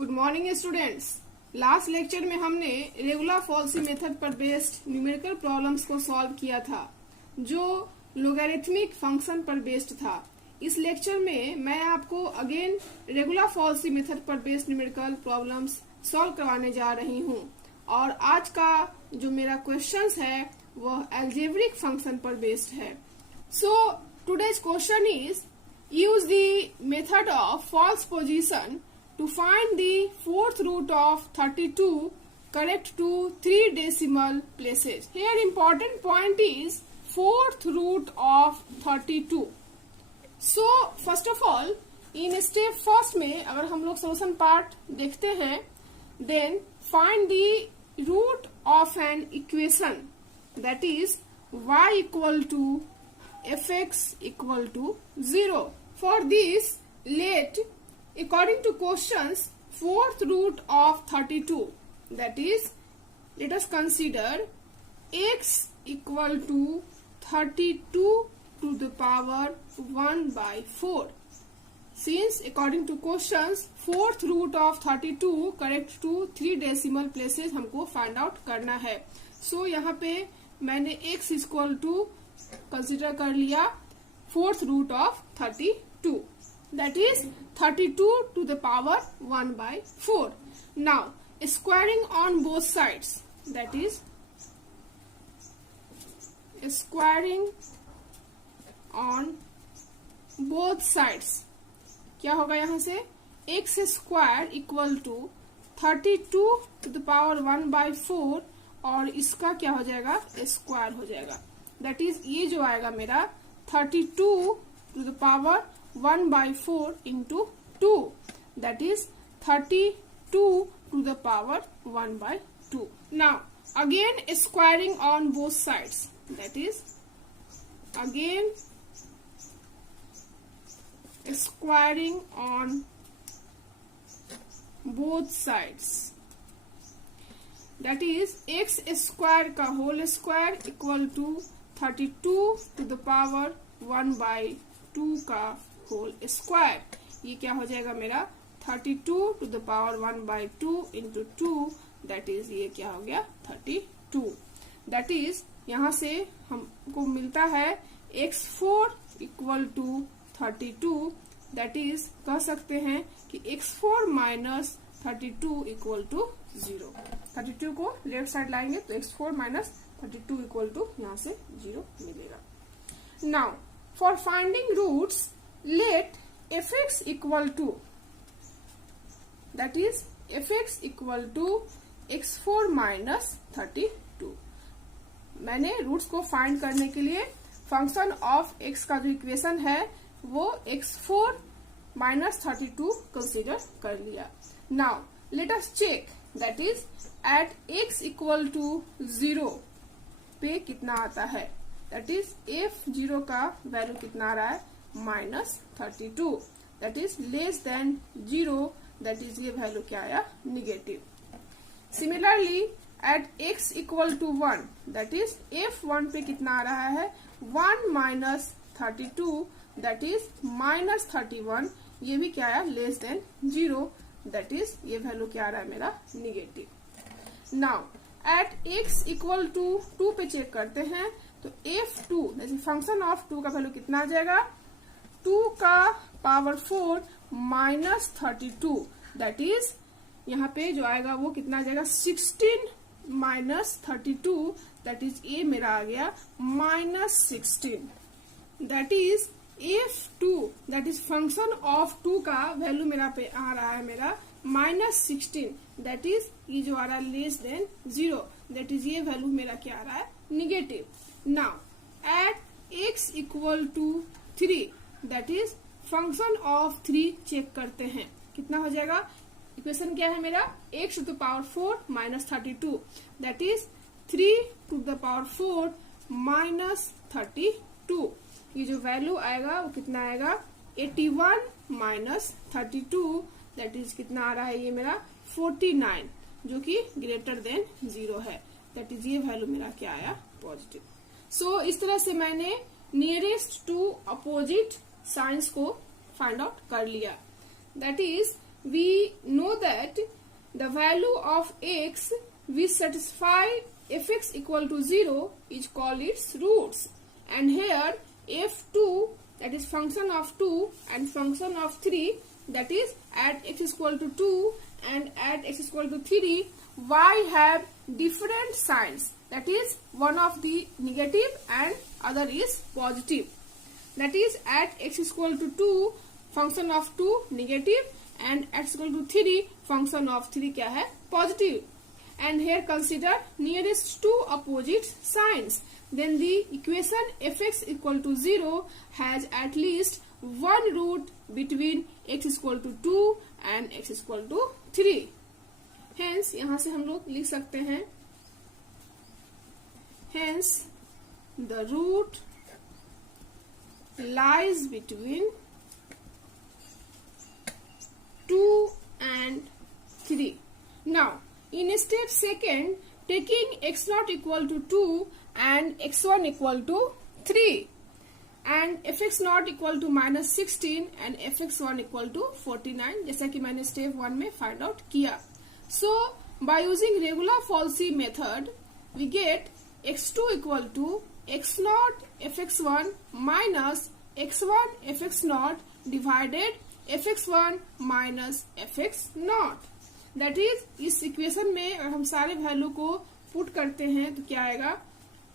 Good morning students. Last lecture में हमने regular falsi method पर बेस्ड न्यूमेरिकल प्रॉब्लम्स को सॉल्व किया था जो लोगैरिथमिक फंक्शन पर बेस्ड था। इस लेक्चर में मैं आपको अगेन रेगुलर फॉल्सी मेथड पर बेस्ड न्यूमेरिकल प्रॉब्लम्स सॉल्व करवाने जा रही हूँ और आज का जो मेरा क्वेश्चंस है वह अलजेब्रिक फंक्शन पर बेस्ड है। So today's question is use the method of false position to find the fourth root of 32 correct to 3 decimal places. Here important point is fourth root of 32. So first of all in step first में अगर हम लोग solution part देखते हैं then find the root of an equation that is y equal to fx equal to 0. For this, let, according to questions, fourth root of 32. That is, let us consider x equal to 32 to the power 1 by 4. Since, according to questions, fourth root of 32 correct to 3 decimal places हमको find out करना है. So, यहाँ पे मैंने x equal to consider कर लिया fourth root of 32. That is 32 to the power 1 by 4. Now, squaring on both sides. That is squaring on both sides. क्या होगा यहाँ से x square equal to 32 to the power 1 by 4 और इसका क्या हो जाएगा स्क्वायर हो जाएगा. That is ये जो आएगा मेरा 32 to the power 1 by 4 into 2. That is 32 to the power 1 by 2. Now, again squaring on both sides. That is, again squaring on both sides. That is, x square का whole square equal to 32 to the power 1 by 2 का whole square. ये क्या हो जाएगा मेरा 32 to the power 1 by 2 into 2. That is ये क्या हो गया 32. दैट इज यहाँ से हमको मिलता है x4 equal to 32. That is कह सकते हैं कि x4 माइनस 32 इक्वल टू 0. 32 को लेफ्ट साइड लाएंगे तो x4 माइनस 32 इक्वल टू यहाँ से 0 मिलेगा. Now for finding roots let fx equal to, that is fx equal to x4 minus 32. मैंने रूट्स को फाइंड करने के लिए फंक्शन ऑफ x का जो इक्वेशन है वो x4 minus 32 कंसीडर कर लिया. Now let us check that is at x equal to 0 पे कितना आता है. दैट इज f0 का वैल्यू कितना आ रहा है -32. That is less than 0. That is ये वैल्यू क्या आया negative. Similarly at x equal to 1 that is f1 पे कितना आ रहा है 1 माइनस 32. That is -31. ये भी क्या आया लेस देन 0. दैट इज ये वैल्यू क्या आ रहा है मेरा negative. Now at x equal to 2 पे चेक करते हैं तो f2 जैसे फंक्शन ऑफ 2 का वैल्यू कितना आ जाएगा 2 का पावर 4 माइनस 32. दैट इज यहाँ पे जो आएगा वो कितना आ जाएगा 16 माइनस 32. दैट इज ये मेरा आ गया -16. That is f2 that is function of 2 का वैल्यू मेरा पे आ रहा है मेरा -16. दैट इज ये जो आ रहा है लेस देन 0. दैट इज ये वैल्यू मेरा क्या आ रहा है negative. Now at x equal to 3 that is function of 3 check करते हैं कितना हो जाएगा. इक्वेशन क्या है मेरा x to the power 4 minus 32. That is 3 to the power 4 minus 32. ये जो वैल्यू आएगा वो कितना आएगा 81 माइनस 32. दैट इज कितना आ रहा है ये मेरा 49 जो कि ग्रेटर देन 0 है. दैट इज ये वैल्यू मेरा क्या आया पॉजिटिव. सो इस तरह से मैंने नियरेस्ट टू अपोजिट साइंस को फाइंड आउट कर लिया. That is we know that the value of x which satisfy fx equal to 0 is called its roots. And here f2, that is function of 2, and function of 3, that is at x is equal to 2 and at x is equal to 3, y have different signs. That is, one of the negative and other is positive. That is, at x is equal to 2, function of 2 negative, and at x equal to 3, function of 3 क्या है? Positive. And here consider nearest two opposite signs. Then the equation fx equal to 0 has at least one root between x is equal to 2 and x is equal to 3. Hence यहाँ से हम लोग लिख सकते हैं, hence the root lies between 2 and 3. Now, in step second, taking x0 equal to 2 and x1 equal to 3 and fx0 equal to minus 16 and fx1 equal to 49, जैसा कि मैंने step 1 में find out किया. So, by using regular falsy method, we get x2 equal to x0 fx1 minus x1 fx0 divided fx1 minus fx0. That is, इस equation में अगर हम सारे वैल्यू को पुट करते हैं तो क्या आएगा?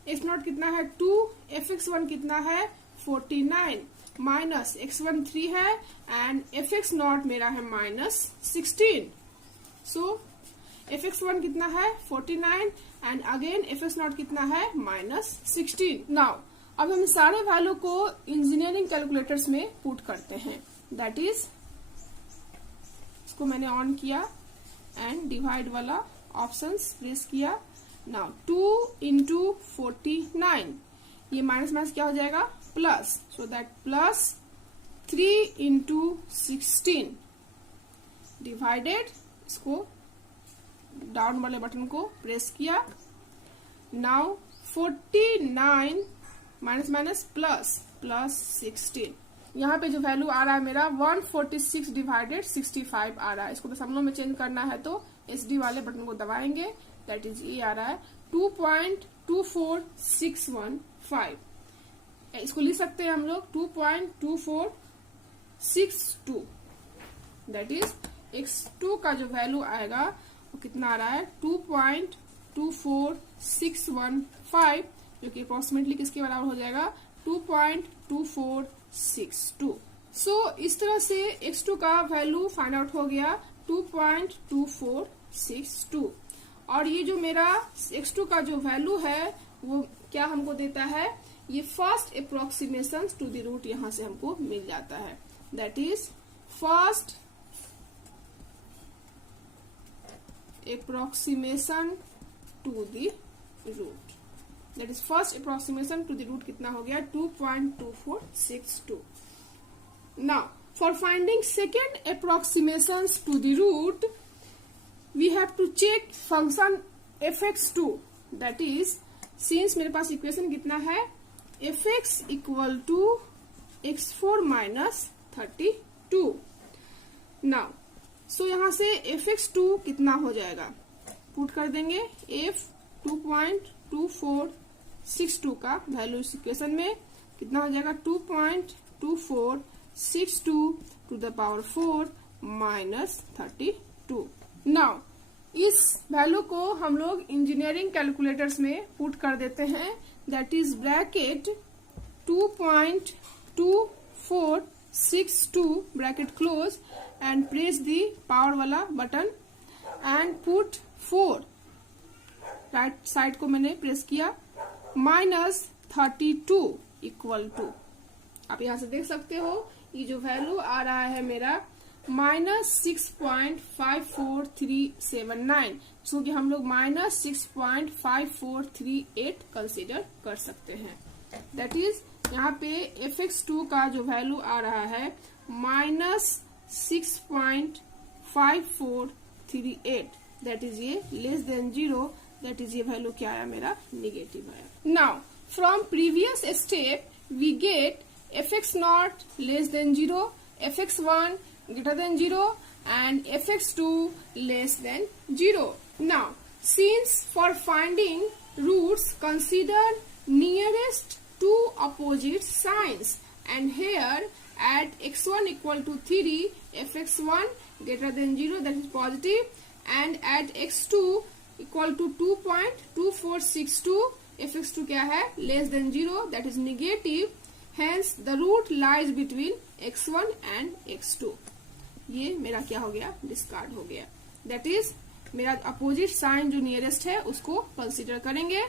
x0 कितना है? 2, fx1 कितना है? 49, माइनस x1 3 है एंड fx0 मेरा है माइनस 16. सो fx1 कितना है? 49 एंड अगेन fx0 कितना है? माइनस 16. नाउ अब हम सारे वैल्यू को इंजीनियरिंग कैलकुलेटर्स में पुट करते हैं. दैट इज, इसको मैंने ऑन किया एंड डिवाइड वाला ऑप्शंस प्रेस किया. नाउ 2 इंटू 49, ये माइनस माइनस क्या हो जाएगा? Plus. So that plus 3 into 16 divided, इसको डाउन वाले बटन को प्रेस किया. Now 49 minus minus plus plus 16. यहाँ पे जो वैल्यू आ रहा है मेरा 146 डिवाइडेड 65 आ रहा है. इसको दशमलव में चेंज करना है तो SD वाले बटन को दबाएंगे. दैट इज, ये आ रहा है 2.24615. इसको लिख सकते हैं हम लोग 2.2462. दैट इज, x2 का जो वैल्यू आएगा वो कितना आ रहा है? 2.24615, जो कि अप्रोक्सीमेटली किसके बराबर हो जाएगा? 2.2462. सो इस तरह से x2 का वैल्यू फाइंड आउट हो गया 2.2462. और ये जो मेरा x2 का जो वैल्यू है वो क्या हमको देता है? ये first approximation to the root यहां से हमको मिल जाता है. That is first approximation to the root. That is first approximation to the root कितना हो गया? 2.2462. Now for finding second approximation to the root, we have to check function fx2. That is, since मेरे पास equation कितना है? fx equal to x4 minus 32. Now, so यहाँ से fx2 कितना हो जाएगा? पुट कर देंगे. f 2.2462 का वैल्यू इस इक्वेशन में कितना हो जाएगा? 2.2462 to the power 4 minus 32. Now इस वैल्यू को हम लोग इंजीनियरिंग कैलकुलेटर्स में पुट कर देते हैं. That is bracket 2.2462 bracket close and press the power वाला button and put 4. Right side को मैंने प्रेस किया. माइनस 32 इक्वल टू, आप यहां से देख सकते हो ये जो वैल्यू आ रहा है मेरा माइनस 6.54379. सो कि हम लोग माइनस 6.5438 कंसिडर कर सकते हैं. दैट इज, यहाँ पे fx2 का जो वैल्यू आ रहा है माइनस 6.5438. दैट इज, ये लेस देन 0. दैट इज, ये वैल्यू क्या आया मेरा? निगेटिव आया. Now from previous step we get fx0 less than 0, fx1 greater than 0 and fx2 less than 0. Now, since for finding roots consider nearest two opposite signs, and here at x1 equal to 3, fx1 greater than 0, that is positive, and at x2 equal to 2.2462, fx2 क्या है, less than 0, that is negative. Hence the root lies between x1 and x2. ये मेरा क्या हो गया, discard हो गया. That is मेरा अपोजिट साइन जो नियरेस्ट है उसको कंसीडर करेंगे,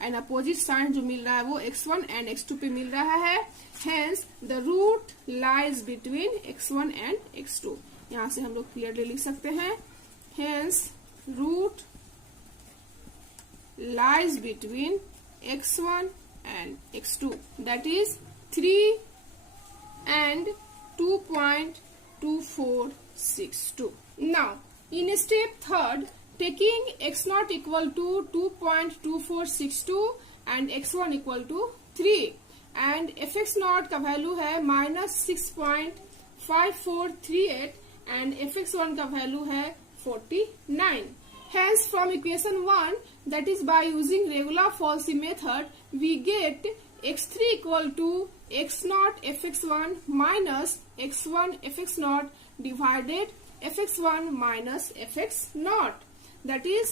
एंड अपोजिट साइन जो मिल रहा है वो x1 एंड x2 पे मिल रहा है. Hence the root lies between x1 and x2. यहां से हम लोग क्लियरली लिख सकते हैं. Hence root lies between x1 and x2, that is 3 and 2.2462. Now, in step third, taking x0 equal to 2.2462 and x1 equal to 3, and fx0 का value है -6.5438 and fx1 का वैल्यू है 49. Hence, from equation 1, that is by using regular falsy method, we get x3 equal to x0 fx1 minus x1 fx0 divided fx1 minus fx0. That is,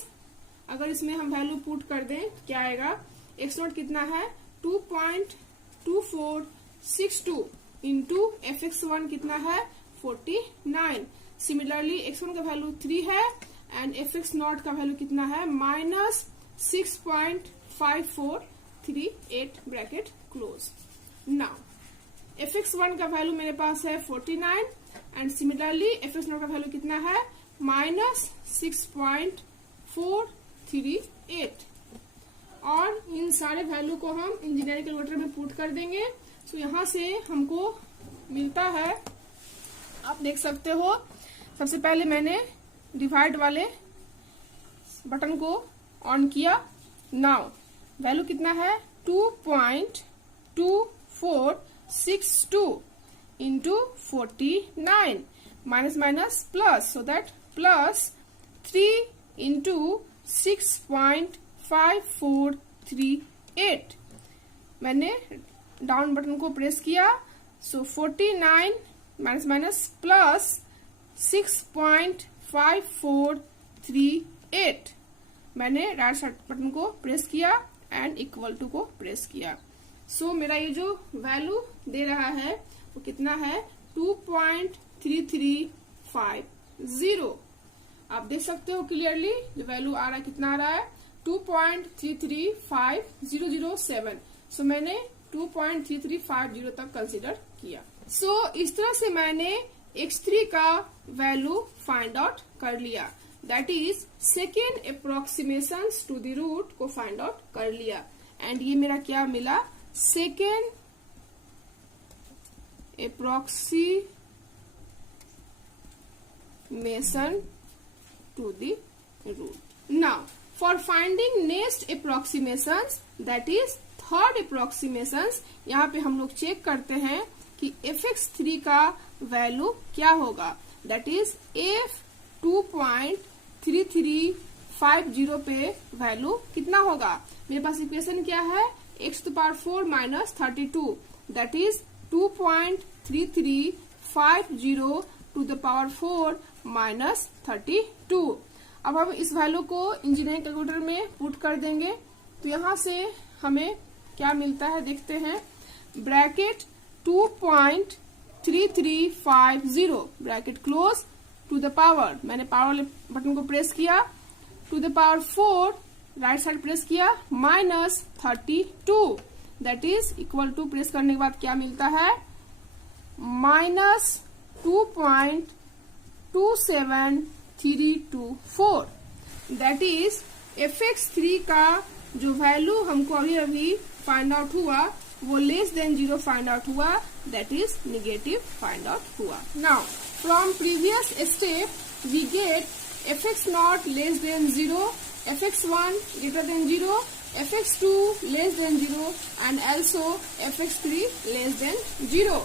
अगर इसमें हम value put कर दें तो क्या आएगा, x0 कितना है 2.2462 इंटू fx1 कितना है 49. सिमिलरली x1 का वैल्यू 3 है एंड fx0 का वैल्यू कितना है -6.5438 ब्रैकेट क्लोज. नाउ fx1 का वैल्यू मेरे पास है 49 एंड सिमिलरली fx0 का वैल्यू कितना है -6.438. और इन सारे वैल्यू को हम इंजीनियरिंग कैलकुलेटर में पुट कर देंगे. सो यहां से हमको मिलता है, आप देख सकते हो, सबसे पहले मैंने डिवाइड वाले बटन को ऑन किया. नाउ वैल्यू कितना है 2.2462 into 49 minus minus plus, so that plus 3 into 6.5438. मैंने डाउन बटन को प्रेस किया. सो 49 माइनस माइनस प्लस 6.5438. मैंने राइट साइड बटन को प्रेस किया एंड इक्वल टू को प्रेस किया. सो मेरा ये जो वैल्यू दे रहा है वो कितना है 2.3350. आप देख सकते हो क्लियरली जो वैल्यू आ रहा है, कितना आ रहा है 2.335007. सो मैंने 2.3350 तक कंसीडर किया. सो इस तरह से मैंने x3 का वैल्यू फाइंड आउट कर लिया. That is second approximation to the root को फाइंड आउट कर लिया. एंड ये मेरा क्या मिला, second approximation to the root. Now for finding next approximations, that is third approximations, यहाँ पे हम लोग चेक करते हैं कि fx3 का वैल्यू क्या होगा. दैट इज f 2.3350 पे वैल्यू कितना होगा. मेरे पास इक्वेशन क्या है, x⁴ minus 32, that is 2.3350 to the power 4 minus 32. अब हम इस वैल्यू को इंजीनियरिंग कैलकुलेटर में पुट कर देंगे. तो यहां से हमें क्या मिलता है देखते हैं. Bracket 2.3350 bracket close to the power, मैंने पावर वाले बटन को प्रेस किया, to the power 4 right side press किया minus 32, that is equal to, press करने के बाद क्या मिलता है -2.27324. दैट इज fx3 का जो वैल्यू हमको अभी अभी फाइंड आउट हुआ वो लेस देन 0 फाइंड आउट हुआ, that is negative find out हुआ. Now from previous step we get fx0 less than 0, fx1 greater than 0, fx2 less than 0 and also fx3 less than 0.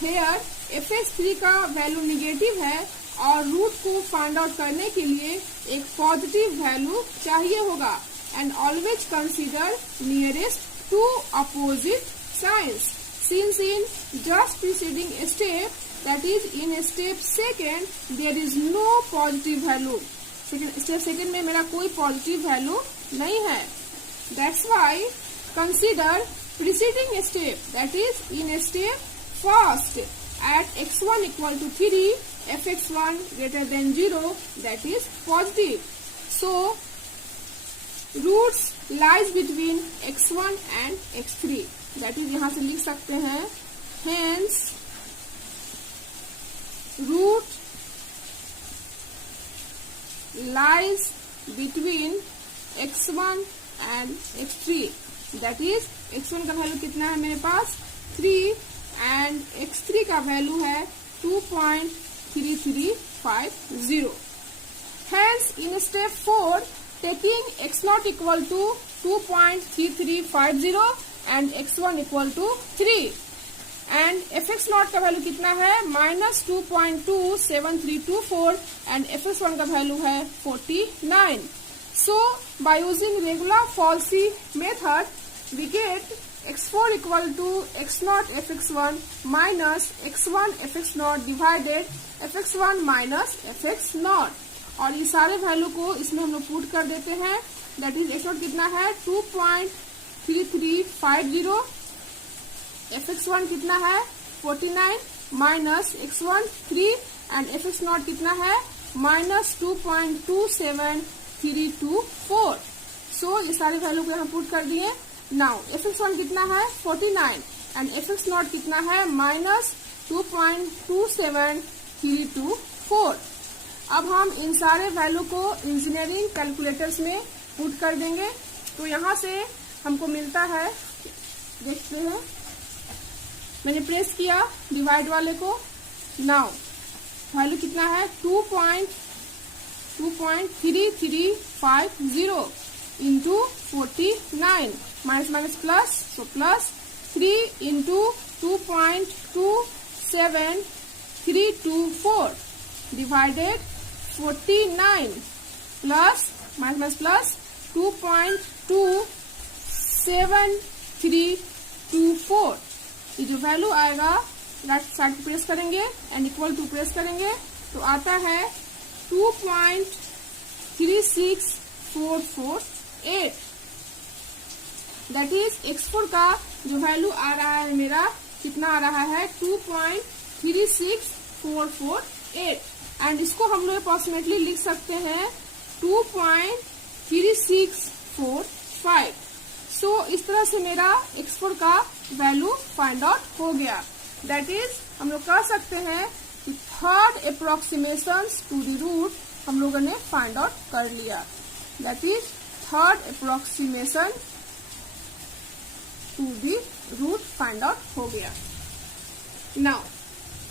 Here fx3 का value negative है और root को find out करने के लिए एक positive value चाहिए होगा। And always consider nearest to opposite signs since in just preceding step, that is in step second there is no positive value। Step second में मेरा कोई पॉजिटिव वैल्यू नहीं है। That's why consider preceding step, that is in step first at x1 equal to 3 fx1 greater than 0, that is positive। So roots lies between x1 and x3, that is यहाँ से लिख सकते हैं hence root lies between x1 and x3, that is x1 का value कितना है मेरे पास 3 and x3 का वैल्यू है 2.3350। Hence in step 4 taking x0 equal to 2.3350 and x1 equal to 3 and fx0 का वैल्यू कितना है -2.27324 एंड fx1 का वैल्यू है 49। So by using regular falsi method we get x4 equal to x0 fx1 minus x1 fx0 divided fx1 minus fx0। और ये सारे value को इसमें हम लोग पुट कर देते हैं। दैट इज x0 कितना है 2.3350, fx1 कितना है 49 माइनस x1 3 एंड fx0 कितना है -2.27324। सो ये सारे वैल्यू को यहाँ पुट कर दिए। नाउ fx1 कितना है 49 एंड fx0 कितना है -2.27324। अब हम इन सारे वैल्यू को इंजीनियरिंग कैलकुलेटर्स में पुट कर देंगे। तो यहाँ से हमको मिलता है, देखते हैं, मैंने प्रेस किया डिवाइड वाले को। नाउ वैल्यू कितना है 2.3350 इंटू 49 माइनस माइनस प्लस, तो plus 3 into 2.27324 divided 49 plus minus minus plus 2.27324। ये जो वैल्यू आएगा राइट साइड पे प्रेस करेंगे एंड इक्वल टू प्रेस करेंगे तो आता है 2.36448। दैट इज x4 का जो वैल्यू आ रहा है मेरा कितना आ रहा है 2.36448 एंड इसको हम लोग अप्रोक्सीमेटली लिख सकते हैं 2.3645। सो इस तरह से मेरा x4 का वैल्यू फाइंड आउट हो गया। दैट इज हम लोग कह सकते हैं कि third approximation to the root हम लोगों ने फाइंड आउट कर लिया। That is third approximation to the root find out हो गया। Now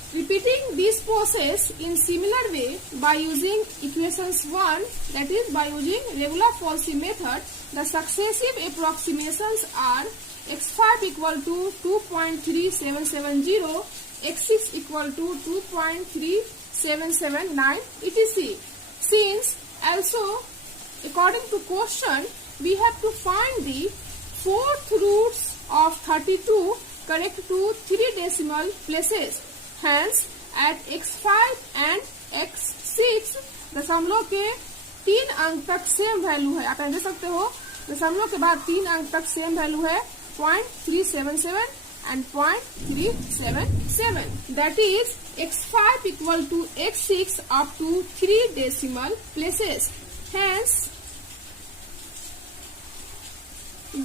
repeating this process in similar way by using equations 1, that is by using regular Falsy method, the successive approximations are x5 equal to 2.3770, x6 equal to 2.3779 etc. Since also according to question we have to find the fourth roots of 32 correct to 3 decimal places. Hence at x5 and x6 दशमलव के 3 अंक तक same value है। आप देख सकते हो दशमलव के बाद 3 अंक तक सेम वैल्यू है 0.377 and 0.377। That is x5 equal to x6 up to 3 decimal places. Hence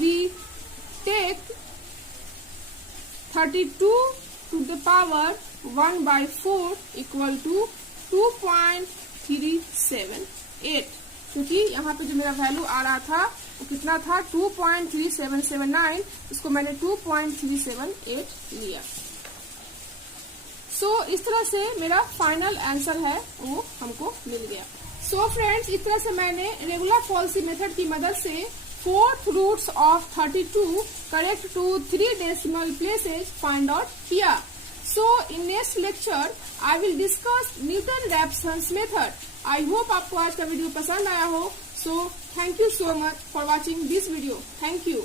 we take 32 to the power 1/4 equal to 2.378, क्योंकि यहाँ पे जो मेरा वैल्यू आ रहा था वो कितना था 2.3779, इसको मैंने 2.378 लिया। सो इस तरह से मेरा फाइनल आंसर है वो हमको मिल गया। सो फ्रेंड्स इस तरह से मैंने रेगुलर फॉल्सी मेथड की मदद से fourth roots of 32 correct to 3 decimal places find out किया। So in next lecture I will discuss Newton Raphson's method. I hope आपको आज का वीडियो पसंद आया हो। So thank you so much for watching this video. Thank you.